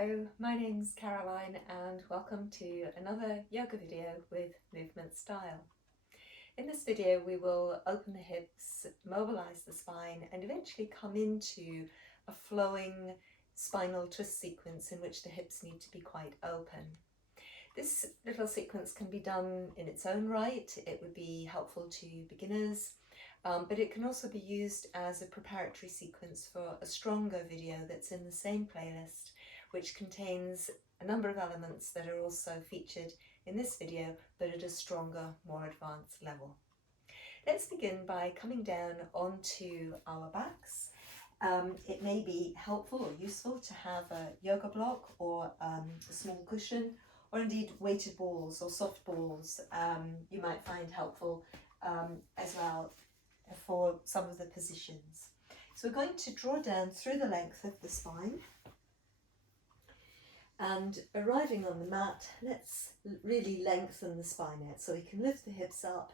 Hello, my name's Caroline and welcome to another yoga video with movement style. In this video we will open the hips, mobilise the spine and eventually come into a flowing spinal twist sequence in which the hips need to be quite open. This little sequence can be done in its own right. It would be helpful to beginners, but it can also be used as a preparatory sequence for a stronger video that's in the same playlist, which contains a number of elements that are also featured in this video, but at a stronger, more advanced level. Let's begin by coming down onto our backs. It may be helpful or useful to have a yoga block or a small cushion, or indeed weighted balls or soft balls. You might find helpful as well for some of the positions. So we're going to draw down through the length of the spine. And arriving on the mat, let's really lengthen the spine out. So we can lift the hips up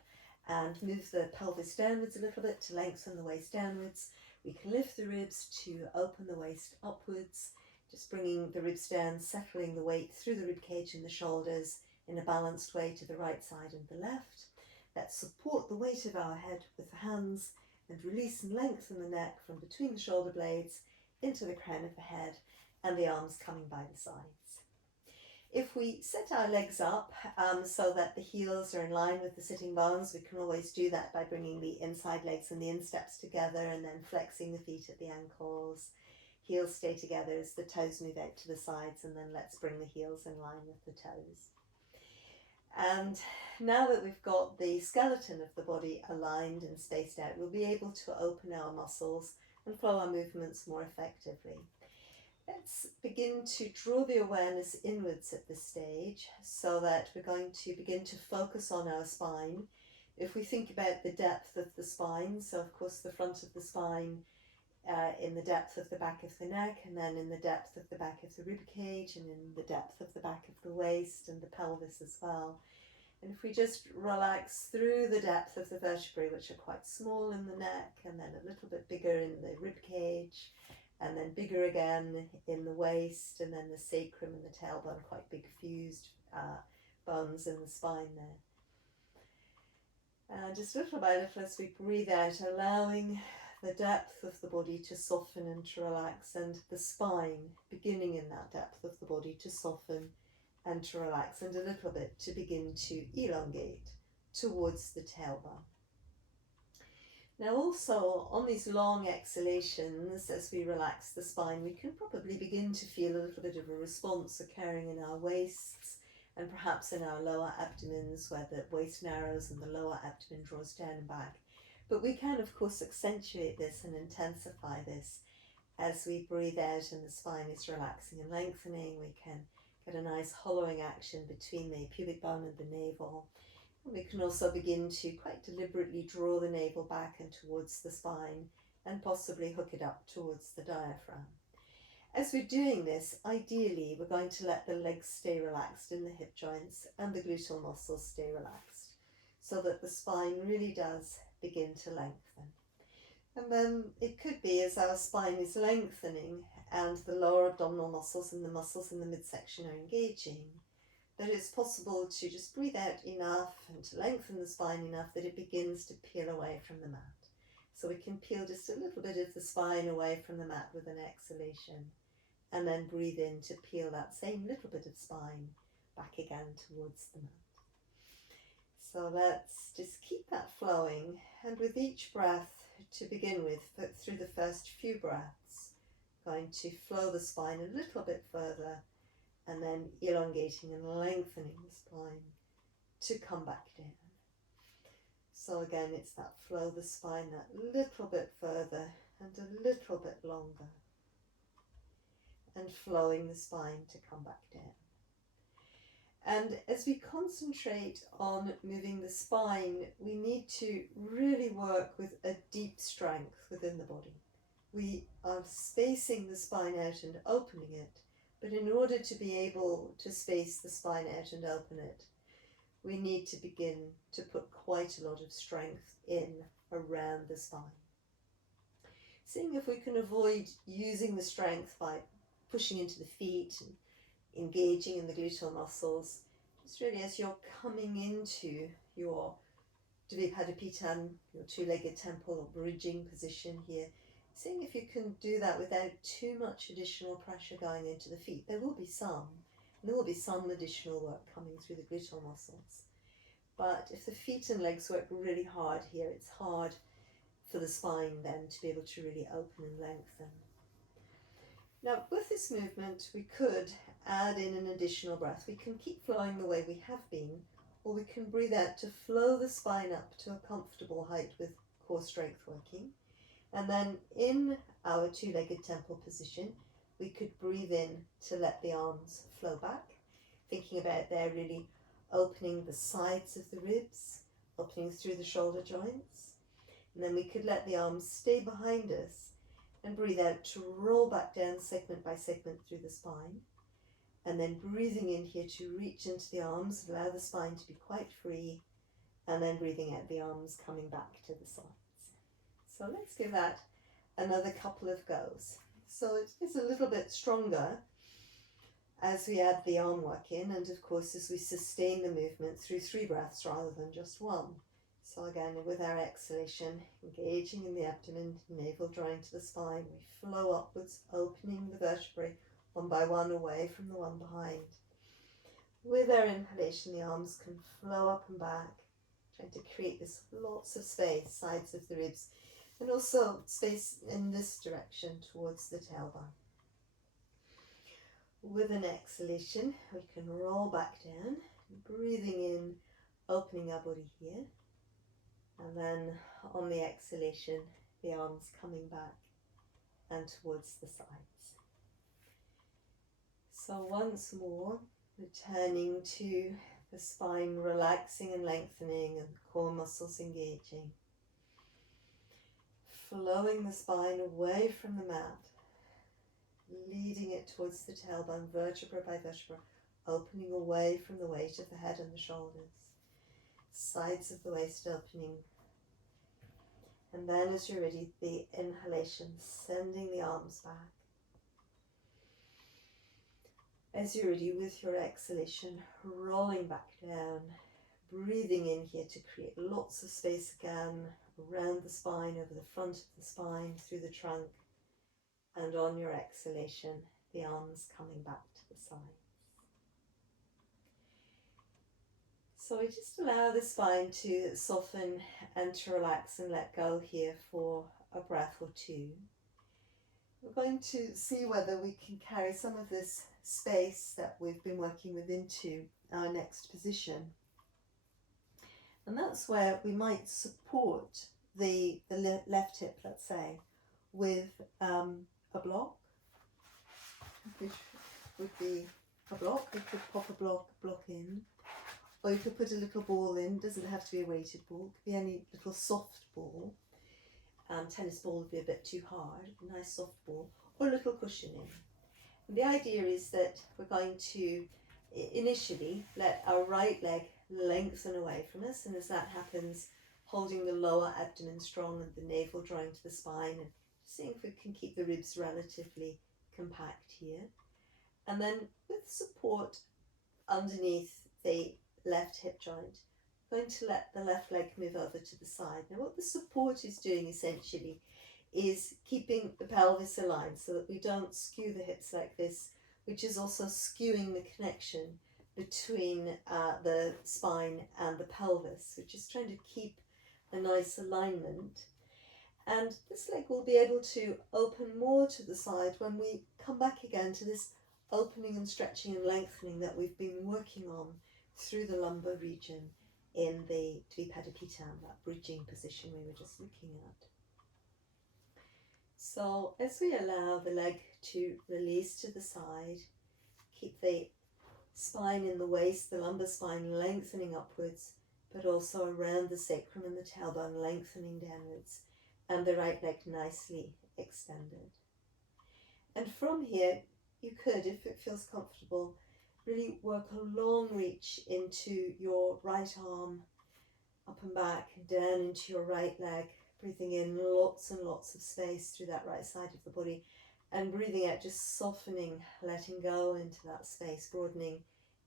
and move the pelvis downwards a little bit to lengthen the waist downwards. We can lift the ribs to open the waist upwards, just bringing the ribs down, settling the weight through the rib cage and the shoulders in a balanced way to the right side and the left. Let's support the weight of our head with the hands and release and lengthen the neck from between the shoulder blades into the crown of the head, and the arms coming by the sides. If we set our legs up so that the heels are in line with the sitting bones, we can always do that by bringing the inside legs and the insteps together and then flexing the feet at the ankles. Heels stay together as the toes move out to the sides, and then let's bring the heels in line with the toes. And now that we've got the skeleton of the body aligned and spaced out, we'll be able to open our muscles and flow our movements more effectively. Let's begin to draw the awareness inwards at this stage, so that we're going to begin to focus on our spine. If we think about the depth of the spine, so of course the front of the spine in the depth of the back of the neck, and then in the depth of the back of the rib cage, and in the depth of the back of the waist and the pelvis as well. And if we just relax through the depth of the vertebrae, which are quite small in the neck, and then a little bit bigger in the rib cage, and then bigger again in the waist, and then the sacrum and the tailbone, quite big fused bones in the spine there. And just little by little as we breathe out, allowing the depth of the body to soften and to relax, and the spine beginning in that depth of the body to soften and to relax, and a little bit to begin to elongate towards the tailbone. Now also on these long exhalations, as we relax the spine, we can probably begin to feel a little bit of a response occurring in our waists and perhaps in our lower abdomens, where the waist narrows and the lower abdomen draws down and back. But we can of course accentuate this and intensify this as we breathe out and the spine is relaxing and lengthening. We can get a nice hollowing action between the pubic bone and the navel. We can also begin to quite deliberately draw the navel back and towards the spine, and possibly hook it up towards the diaphragm. As we're doing this, ideally we're going to let the legs stay relaxed in the hip joints and the gluteal muscles stay relaxed, so that the spine really does begin to lengthen. And then it could be, as our spine is lengthening and the lower abdominal muscles and the muscles in the midsection are engaging, that it's possible to just breathe out enough and to lengthen the spine enough that it begins to peel away from the mat. So we can peel just a little bit of the spine away from the mat with an exhalation, and then breathe in to peel that same little bit of spine back again towards the mat. So let's just keep that flowing, and with each breath to begin with, through the first few breaths, going to flow the spine a little bit further, and then elongating and lengthening the spine to come back down. So again, it's that flow the spine that little bit further and a little bit longer, and flowing the spine to come back down. And as we concentrate on moving the spine, we need to really work with a deep strength within the body. We are spacing the spine out and opening it, but in order to be able to space the spine out and open it, we need to begin to put quite a lot of strength in around the spine. Seeing if we can avoid using the strength by pushing into the feet and engaging in the gluteal muscles. Just really as you're coming into your Dvipadipitana, your two-legged temple or bridging position here, seeing if you can do that without too much additional pressure going into the feet. There will be some, and there will be some additional work coming through the gluteal muscles. But if the feet and legs work really hard here, it's hard for the spine then to be able to really open and lengthen. Now with this movement we could add in an additional breath. We can keep flowing the way we have been, or we can breathe out to flow the spine up to a comfortable height with core strength working. And then in our two-legged temple position, we could breathe in to let the arms flow back, thinking about there really opening the sides of the ribs, opening through the shoulder joints. And then we could let the arms stay behind us and breathe out to roll back down segment by segment through the spine. And then breathing in here to reach into the arms, allow the spine to be quite free, and then breathing out the arms coming back to the sides. So let's give that another couple of goes. So it is a little bit stronger as we add the arm work in, and of course as we sustain the movement through 3 breaths rather than just 1. So again, with our exhalation, engaging in the abdomen, navel drawing to the spine, we flow upwards, opening the vertebrae one by one away from the one behind. With our inhalation, the arms can flow up and back, trying to create this lots of space, sides of the ribs, and also space in this direction towards the tailbone. With an exhalation, we can roll back down, breathing in, opening our body here, and then on the exhalation, the arms coming back and towards the sides. So once more, returning to the spine relaxing and lengthening and the core muscles engaging. Flowing the spine away from the mat, leading it towards the tailbone, vertebra by vertebra, opening away from the weight of the head and the shoulders. Sides of the waist opening. And then as you're ready, the inhalation, sending the arms back. As you're ready with your exhalation, rolling back down, breathing in here to create lots of space again, around the spine, over the front of the spine, through the trunk, and on your exhalation, the arms coming back to the sides. So we just allow the spine to soften and to relax and let go here for a breath or two. We're going to see whether we can carry some of this space that we've been working with into our next position. And that's where we might support the left hip, let's say, with a block, which would be a block. We could pop a block in, or you could put a little ball in. It doesn't have to be a weighted ball, it could be any little soft ball. Tennis ball would be a bit too hard, a nice soft ball, or a little cushion in. And the idea is that we're going to initially let our right leg lengthen away from us, and as that happens, holding the lower abdomen strong and the navel drawing to the spine, and seeing if we can keep the ribs relatively compact here. And then with support underneath the left hip joint, I'm going to let the left leg move over to the side. Now what the support is doing essentially is keeping the pelvis aligned so that we don't skew the hips like this, which is also skewing the connection between the spine and the pelvis, which is trying to keep a nice alignment. And this leg will be able to open more to the side when we come back again to this opening and stretching and lengthening that we've been working on through the lumbar region in the Dvipadipitana, that bridging position we were just looking at. So as we allow the leg to release to the side, keep the spine in the waist, the lumbar spine lengthening upwards, but also around the sacrum and the tailbone lengthening downwards, and the right leg nicely extended. And from here, you could, if it feels comfortable, really work a long reach into your right arm, up and back, down into your right leg, breathing in lots and lots of space through that right side of the body, And breathing out, just softening, letting go into that space, broadening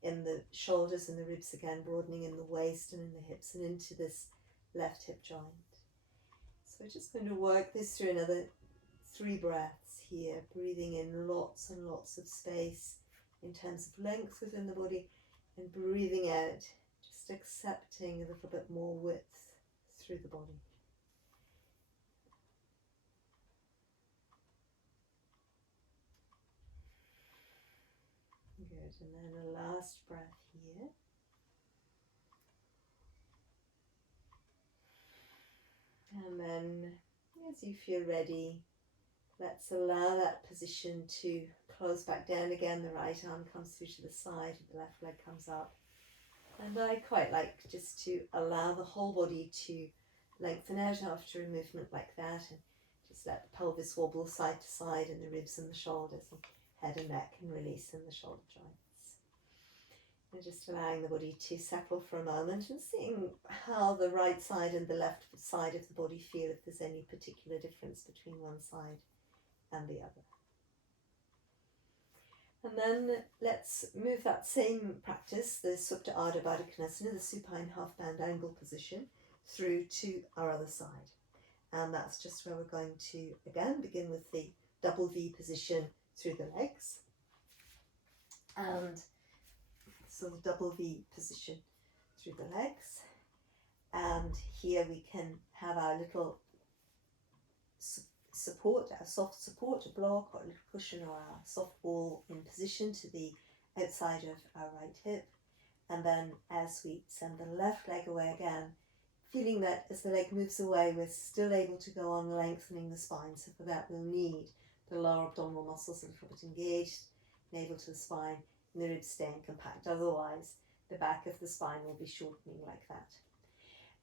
in the shoulders and the ribs again, broadening in the waist and in the hips and into this left hip joint. So we're just going to work this through another 3 breaths here, breathing in lots and lots of space in terms of length within the body, and breathing out, just accepting a little bit more width through the body. Good, and then a last breath here. And then, as you feel ready, let's allow that position to close back down again. The right arm comes through to the side, the left leg comes up. And I quite like just to allow the whole body to lengthen out after a movement like that, and just let the pelvis wobble side to side and the ribs and the shoulders, and head and neck can release in the shoulder joints. And just allowing the body to settle for a moment and seeing how the right side and the left side of the body feel, if there's any particular difference between one side and the other. And then let's move that same practice, the Supta Ardha Baddha Konasana, the supine half bound angle position, through to our other side. And that's just where we're going to, again, begin with the double V position through the legs. And so the double V position through the legs. And here we can have our little support, a soft support, a block or a little cushion or a soft ball in position to the outside of our right hip. And then as we send the left leg away again, feeling that as the leg moves away, we're still able to go on lengthening the spine. So for that, we'll need the lower abdominal muscles a little bit engaged, navel to the spine, and the ribs staying compact. Otherwise, the back of the spine will be shortening like that.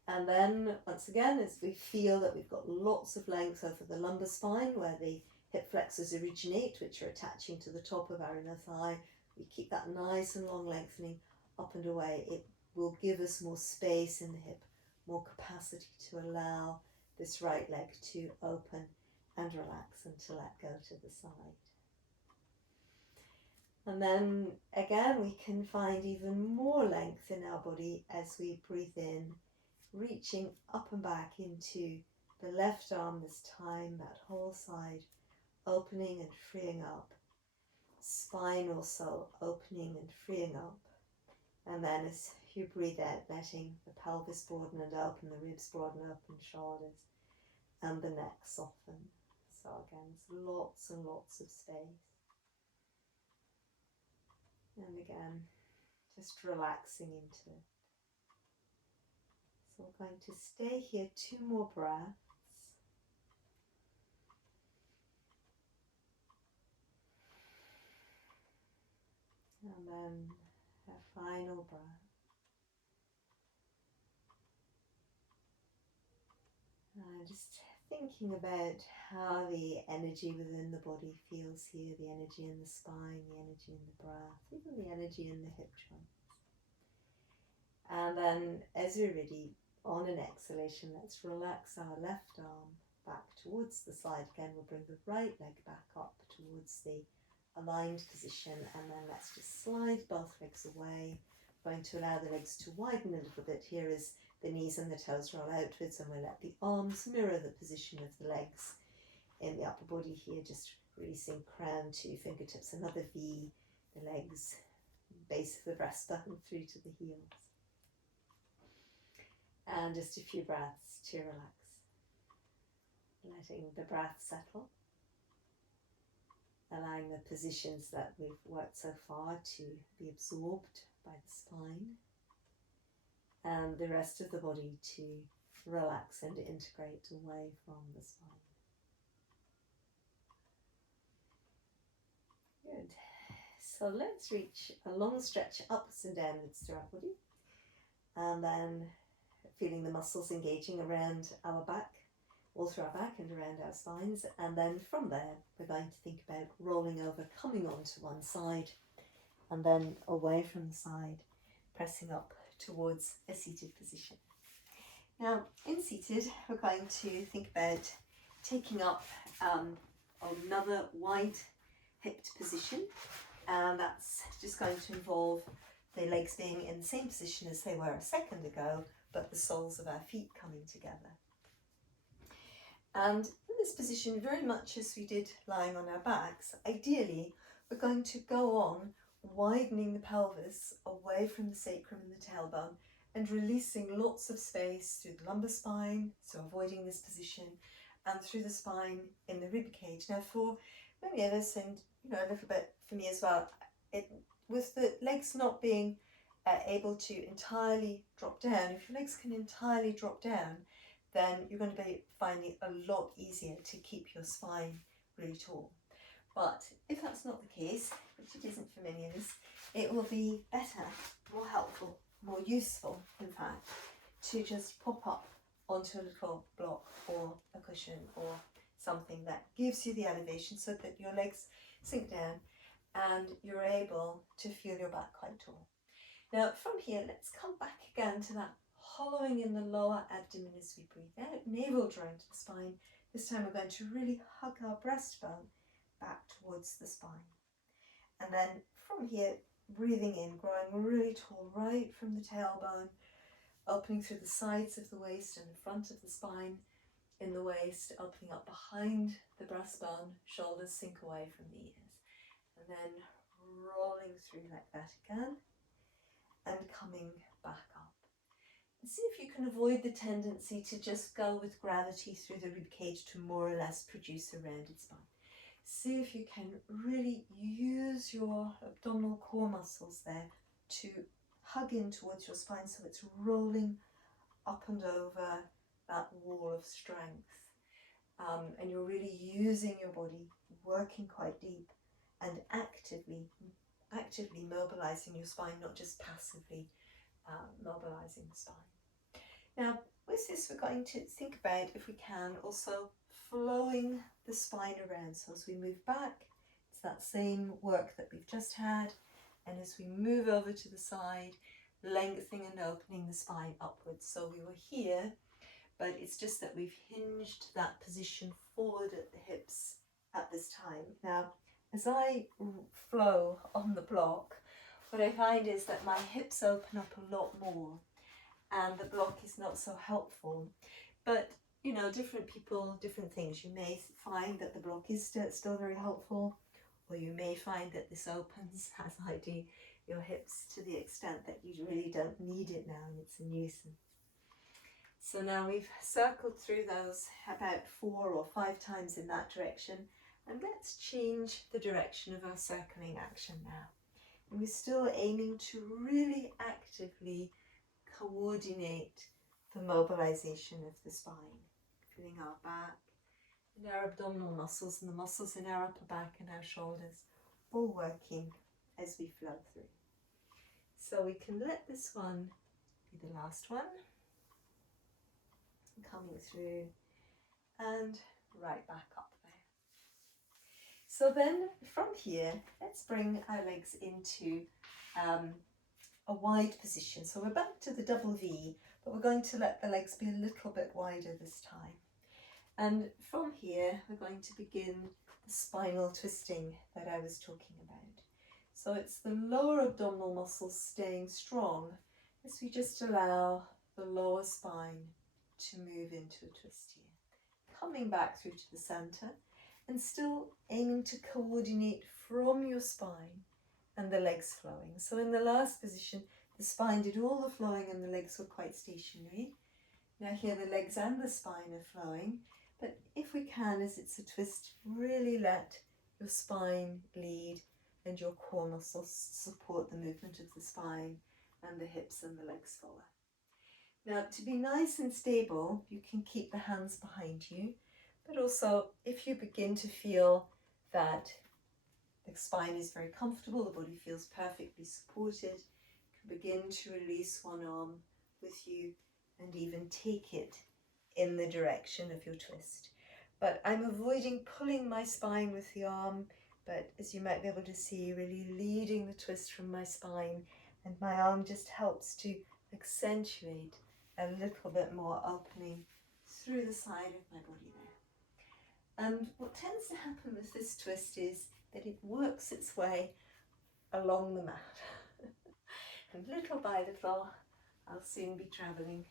And then, once again, as we feel that we've got lots of length over the lumbar spine, where the hip flexors originate, which are attaching to the top of our inner thigh, we keep that nice and long lengthening up and away. It will give us more space in the hip, more capacity to allow this right leg to open and relax and to let go to the side. And then again, we can find even more length in our body as we breathe in, reaching up and back into the left arm this time, that whole side opening and freeing up. Spine also opening and freeing up. And then as you breathe out, letting the pelvis broaden and open, the ribs broaden, open, shoulders, and the neck soften. So again, it's lots and lots of space. And again, just relaxing into it. So we're going to stay here 2 more breaths. And then a final breath. And just thinking about how the energy within the body feels here, the energy in the spine, the energy in the breath, even the energy in the hip joints. And then as we're ready, on an exhalation, let's relax our left arm back towards the side again. We'll bring the right leg back up towards the aligned position, and then let's just slide both legs away. We're going to allow the legs to widen a little bit here as the knees and the toes roll outwards, and we'll let the arms mirror the position of the legs in the upper body here, just releasing crown to fingertips, another V, the legs, base of the breastbone through to the heels. And just a few breaths to relax, letting the breath settle, allowing the positions that we've worked so far to be absorbed by the spine, and the rest of the body to relax and integrate away from the spine. Good. So let's reach a long stretch upwards and downwards through our body, and then feeling the muscles engaging around our back, all through our back and around our spines. And then from there, we're going to think about rolling over, coming onto one side, and then away from the side, pressing up towards a seated position. Now, in seated, we're going to think about taking up another wide hipped position, and that's just going to involve the legs being in the same position as they were a second ago, but the soles of our feet coming together. And in this position, very much as we did lying on our backs, ideally we're going to go on widening the pelvis away from the sacrum and the tailbone and releasing lots of space through the lumbar spine, so avoiding this position, and through the spine in the rib cage. Now for many of us, and a little bit for me as well, with the legs not being able to entirely drop down, if your legs can entirely drop down, then you're going to be finding it a lot easier to keep your spine really tall. But if that's not the case, which it isn't for many of us, it will be better, more helpful, more useful, in fact, to just pop up onto a little block or a cushion or something that gives you the elevation so that your legs sink down and you're able to feel your back quite tall. Now from here, let's come back again to that hollowing in the lower abdomen as we breathe out, navel drawn to the spine. This time we're going to really hug our breastbone back towards the spine. And then from here, breathing in, growing really tall right from the tailbone, opening through the sides of the waist and the front of the spine, in the waist, opening up behind the breastbone, shoulders sink away from the ears. And then rolling through like that again and coming back up. And see if you can avoid the tendency to just go with gravity through the rib cage to more or less produce a rounded spine. See if you can really use your abdominal core muscles there to hug in towards your spine so it's rolling up and over that wall of strength. And you're really using your body, working quite deep and actively mobilizing your spine, not just passively mobilizing the spine. Now, with this, we're going to think about, if we can, also flowing the spine around. So as we move back, it's that same work that we've just had. And as we move over to the side, lengthening and opening the spine upwards. So we were here, but it's just that we've hinged that position forward at the hips at this time. Now, as I flow on the block, what I find is that my hips open up a lot more and the block is not so helpful. But different people, different things. You may find that the block is still very helpful, or you may find that this opens, as I do, your hips to the extent that you really don't need it now and it's a nuisance. So now we've circled through those about 4 or 5 times in that direction, and let's change the direction of our circling action now. And we're still aiming to really actively coordinate the mobilization of the spine, feeling our back and our abdominal muscles and the muscles in our upper back and our shoulders all working as we flow through. So we can let this one be the last one, coming through and right back up there. So then from here, let's bring our legs into a wide position. So we're back to the double V, but we're going to let the legs be a little bit wider this time. And from here, we're going to begin the spinal twisting that I was talking about. So it's the lower abdominal muscles staying strong as we just allow the lower spine to move into a twist here. Coming back through to the center and still aiming to coordinate from your spine and the legs flowing. So in the last position, the spine did all the flowing and the legs were quite stationary. Now here the legs and the spine are flowing, but if we can, as it's a twist, really let your spine lead and your core muscles support the movement of the spine and the hips and the legs follow. Now to be nice and stable, you can keep the hands behind you, but also if you begin to feel that the spine is very comfortable, the body feels perfectly supported, you can begin to release one arm with you and even take it in the direction of your twist. But I'm avoiding pulling my spine with the arm, but as you might be able to see, really leading the twist from my spine, and my arm just helps to accentuate a little bit more opening through the side of my body there. And what tends to happen with this twist is that it works its way along the mat. And little by little, I'll soon be travelling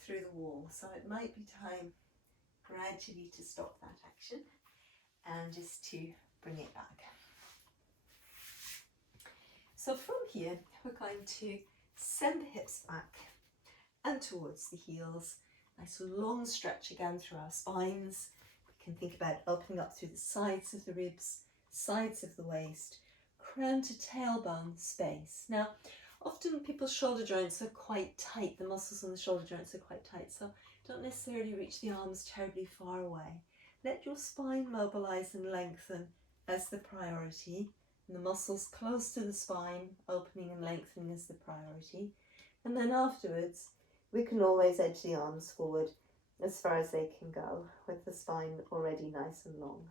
through the wall. So it might be time gradually to stop that action and just to bring it back. So from here, we're going to send the hips back and towards the heels. Nice long stretch again through our spines. We can think about opening up through the sides of the ribs, sides of the waist, crown to tailbone space. Now, often people's shoulder joints are quite tight. The muscles on the shoulder joints are quite tight, so don't necessarily reach the arms terribly far away. Let your spine mobilise and lengthen as the priority, and the muscles close to the spine, opening and lengthening as the priority. And then afterwards, we can always edge the arms forward as far as they can go, with the spine already nice and long.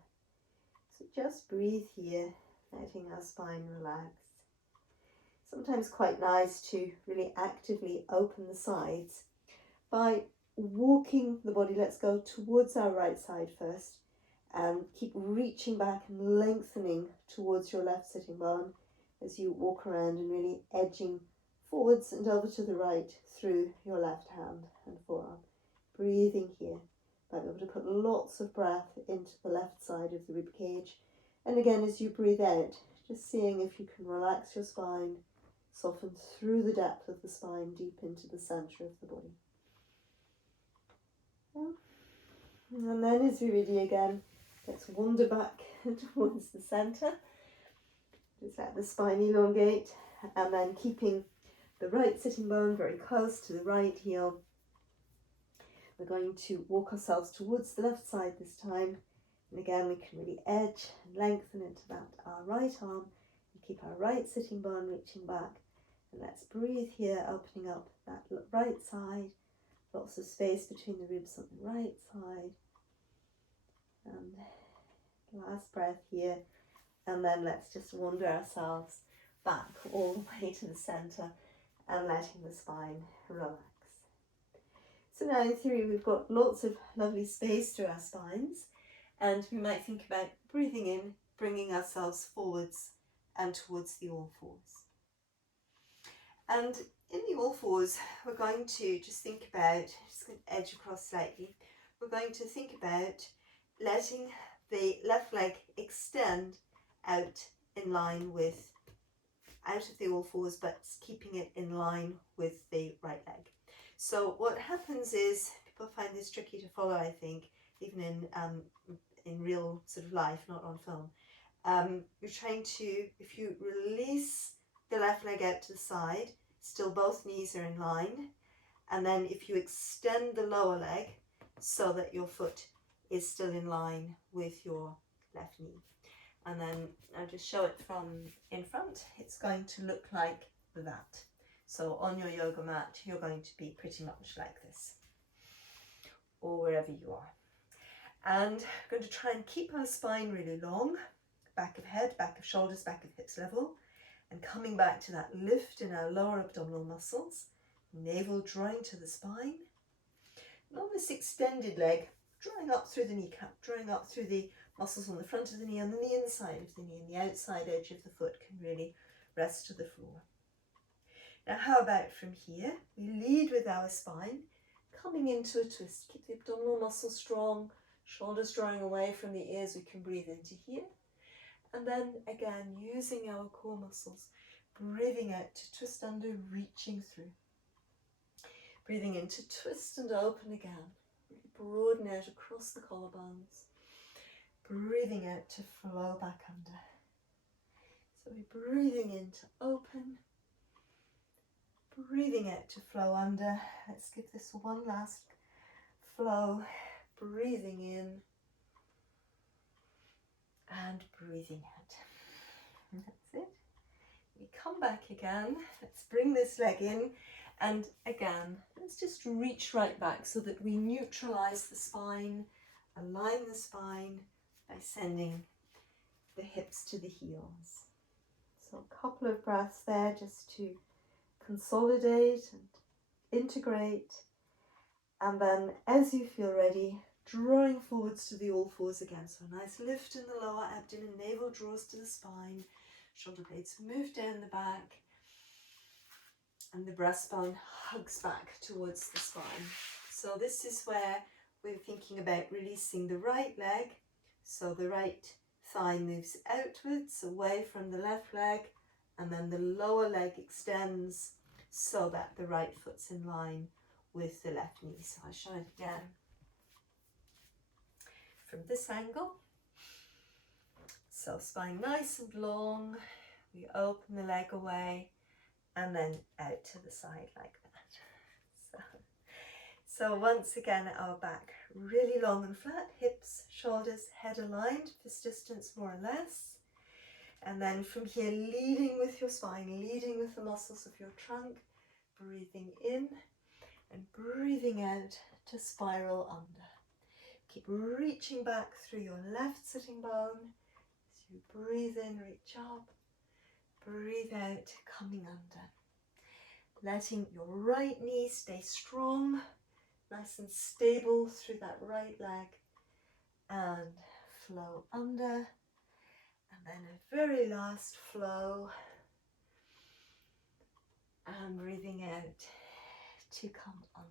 So just breathe here, letting our spine relax. Sometimes quite nice to really actively open the sides by walking the body. Let's go towards our right side first and keep reaching back and lengthening towards your left sitting bone as you walk around and really edging forwards and over to the right through your left hand and forearm. Breathing here. Might be able to put lots of breath into the left side of the rib cage. And again, as you breathe out, just seeing if you can relax your spine, soften through the depth of the spine deep into the centre of the body. And then as we're ready again, let's wander back towards the centre. Just let the spine elongate, and then keeping the right sitting bone very close to the right heel. We're going to walk ourselves towards the left side this time. And again, we can really edge and lengthen into that our right arm and keep our right sitting bone reaching back. And let's breathe here, opening up that right side. Lots of space between the ribs on the right side. And last breath here. And then let's just wander ourselves back all the way to the centre and letting the spine relax. So now in theory we've got lots of lovely space through our spines, and we might think about breathing in, bringing ourselves forwards and towards the all fours. And in the all fours, we're going to just think about, just going to edge across slightly, we're going to think about letting the left leg extend out in line with, out of the all fours, but keeping it in line with the right leg. So what happens is, people find this tricky to follow, I think, even in real sort of life, not on film. You're trying to, if you release the left leg out to the side, still both knees are in line, and then if you extend the lower leg so that your foot is still in line with your left knee. And then I'll just show it from in front. It's going to look like that. So on your yoga mat, you're going to be pretty much like this, or wherever you are. And we're going to try and keep our spine really long, back of head, back of shoulders, back of hips level, and coming back to that lift in our lower abdominal muscles, navel drawing to the spine. And on this extended leg, drawing up through the kneecap, drawing up through the muscles on the front of the knee and then the inside of the knee, and the outside edge of the foot can really rest to the floor. Now how about from here, we lead with our spine, coming into a twist. Keep the abdominal muscles strong, shoulders drawing away from the ears, we can breathe into here. And then again, using our core muscles, breathing out to twist under, reaching through. Breathing in to twist and open again, really broaden out across the collarbones. Breathing out to flow back under. So we're breathing in to open, breathing out to flow under. Let's give this one last flow. Breathing in and breathing out. And that's it. We come back again. Let's bring this leg in, and again, let's just reach right back so that we neutralize the spine, align the spine by sending the hips to the heels. So a couple of breaths there just to consolidate and integrate, and then as you feel ready, drawing forwards to the all fours again. So a nice lift in the lower abdomen, navel draws to the spine, shoulder blades move down the back, and the breastbone hugs back towards the spine. So this is where we're thinking about releasing the right leg. So the right thigh moves outwards, away from the left leg, and then the lower leg extends so that the right foot's in line with the left knee. So I'll show it again from this angle. So spine nice and long, we open the leg away and then out to the side like that. So once again, our back really long and flat, hips, shoulders, head aligned, this distance more or less. And then from here, leading with your spine, leading with the muscles of your trunk, breathing in and breathing out to spiral under. Keep reaching back through your left sitting bone. As you breathe in, reach up, breathe out, coming under. Letting your right knee stay strong, nice and stable through that right leg, and flow under. And then a very last flow, and breathing out to come under.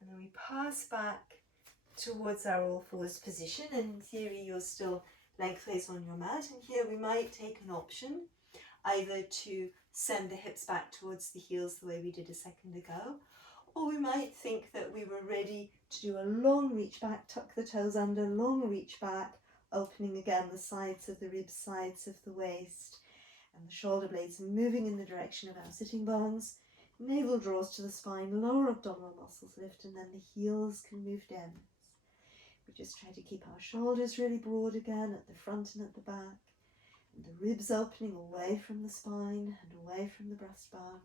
And then we pass back towards our all fours position. In theory, you're still lengthways on your mat, and here we might take an option either to send the hips back towards the heels the way we did a second ago, or we might think that we were ready to do a long reach back, tuck the toes under, long reach back, opening again the sides of the ribs, sides of the waist, and the shoulder blades moving in the direction of our sitting bones. Navel draws to the spine, lower abdominal muscles lift, and then the heels can move downwards. We just try to keep our shoulders really broad again at the front and at the back, and the ribs opening away from the spine and away from the breastbone.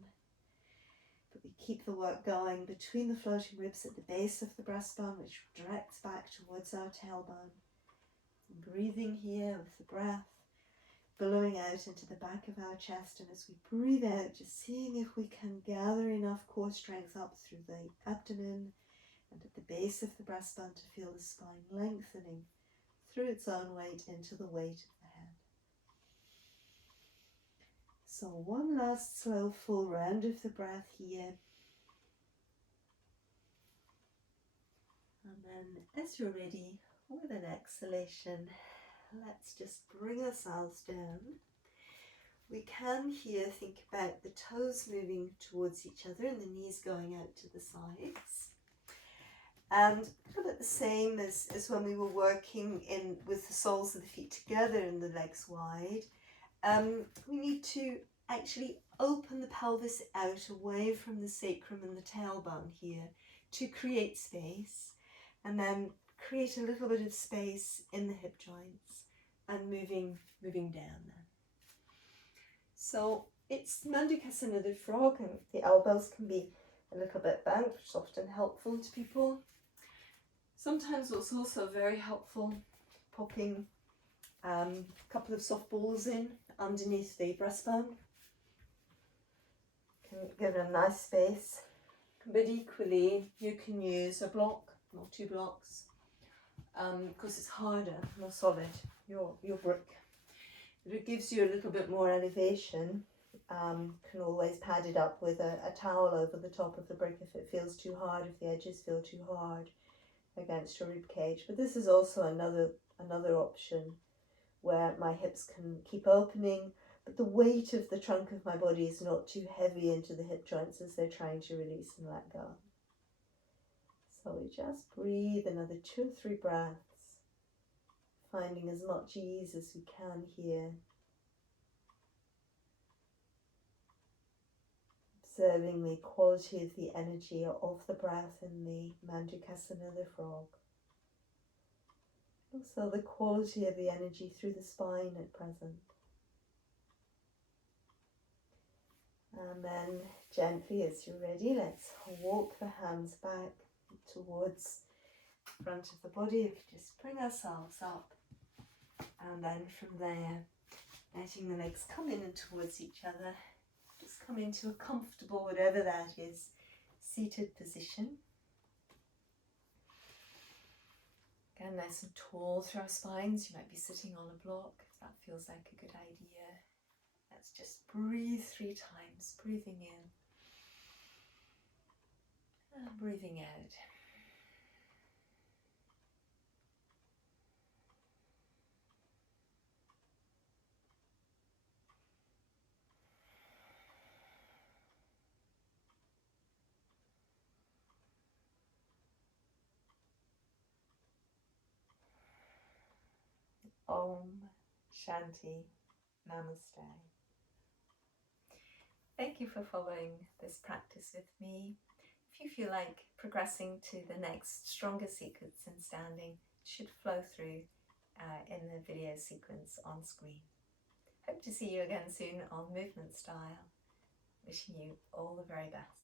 But we keep the work going between the floating ribs at the base of the breastbone, which directs back towards our tailbone. And breathing here with the breath, billowing out into the back of our chest, and as we breathe out, just seeing if we can gather enough core strength up through the abdomen and at the base of the breastbone to feel the spine lengthening through its own weight into the weight of the head. So one last slow full round of the breath here. And then as you're ready with an exhalation, let's just bring ourselves down. We can here think about the toes moving towards each other and the knees going out to the sides. And kind of the same as when we were working in with the soles of the feet together and the legs wide. We need to actually open the pelvis out away from the sacrum and the tailbone here to create space, and then create a little bit of space in the hip joints and moving down then. So it's Mandukasana the frog, and the elbows can be a little bit bent, which is often helpful to people. Sometimes it's also very helpful popping a couple of soft balls in underneath the breastbone. Can give it a nice space. But equally, you can use a block or two blocks, because it's harder, more solid, your brick. But it gives you a little bit more elevation. Can always pad it up with a towel over the top of the brick if it feels too hard, if the edges feel too hard against your rib cage. But this is also another option where my hips can keep opening, but the weight of the trunk of my body is not too heavy into the hip joints as they're trying to release and let go. So we just breathe another 2 or 3 breaths, finding as much ease as we can here. Observing the quality of the energy of the breath in the Mandukasana, the frog. Also the quality of the energy through the spine at present. And then gently, as you're ready, let's walk the hands back towards the front of the body. We just bring ourselves up, and then from there, letting the legs come in and towards each other. Just come into a comfortable, whatever that is, seated position. Again, nice and tall through our spines. You might be sitting on a block if that feels like a good idea. Let's just breathe 3 times, breathing in and breathing out. Om Shanti Namaste. Thank you for following this practice with me. If you feel like progressing to the next stronger sequence in standing, it should flow through in the video sequence on screen. Hope to see you again soon on Movement Style. Wishing you all the very best.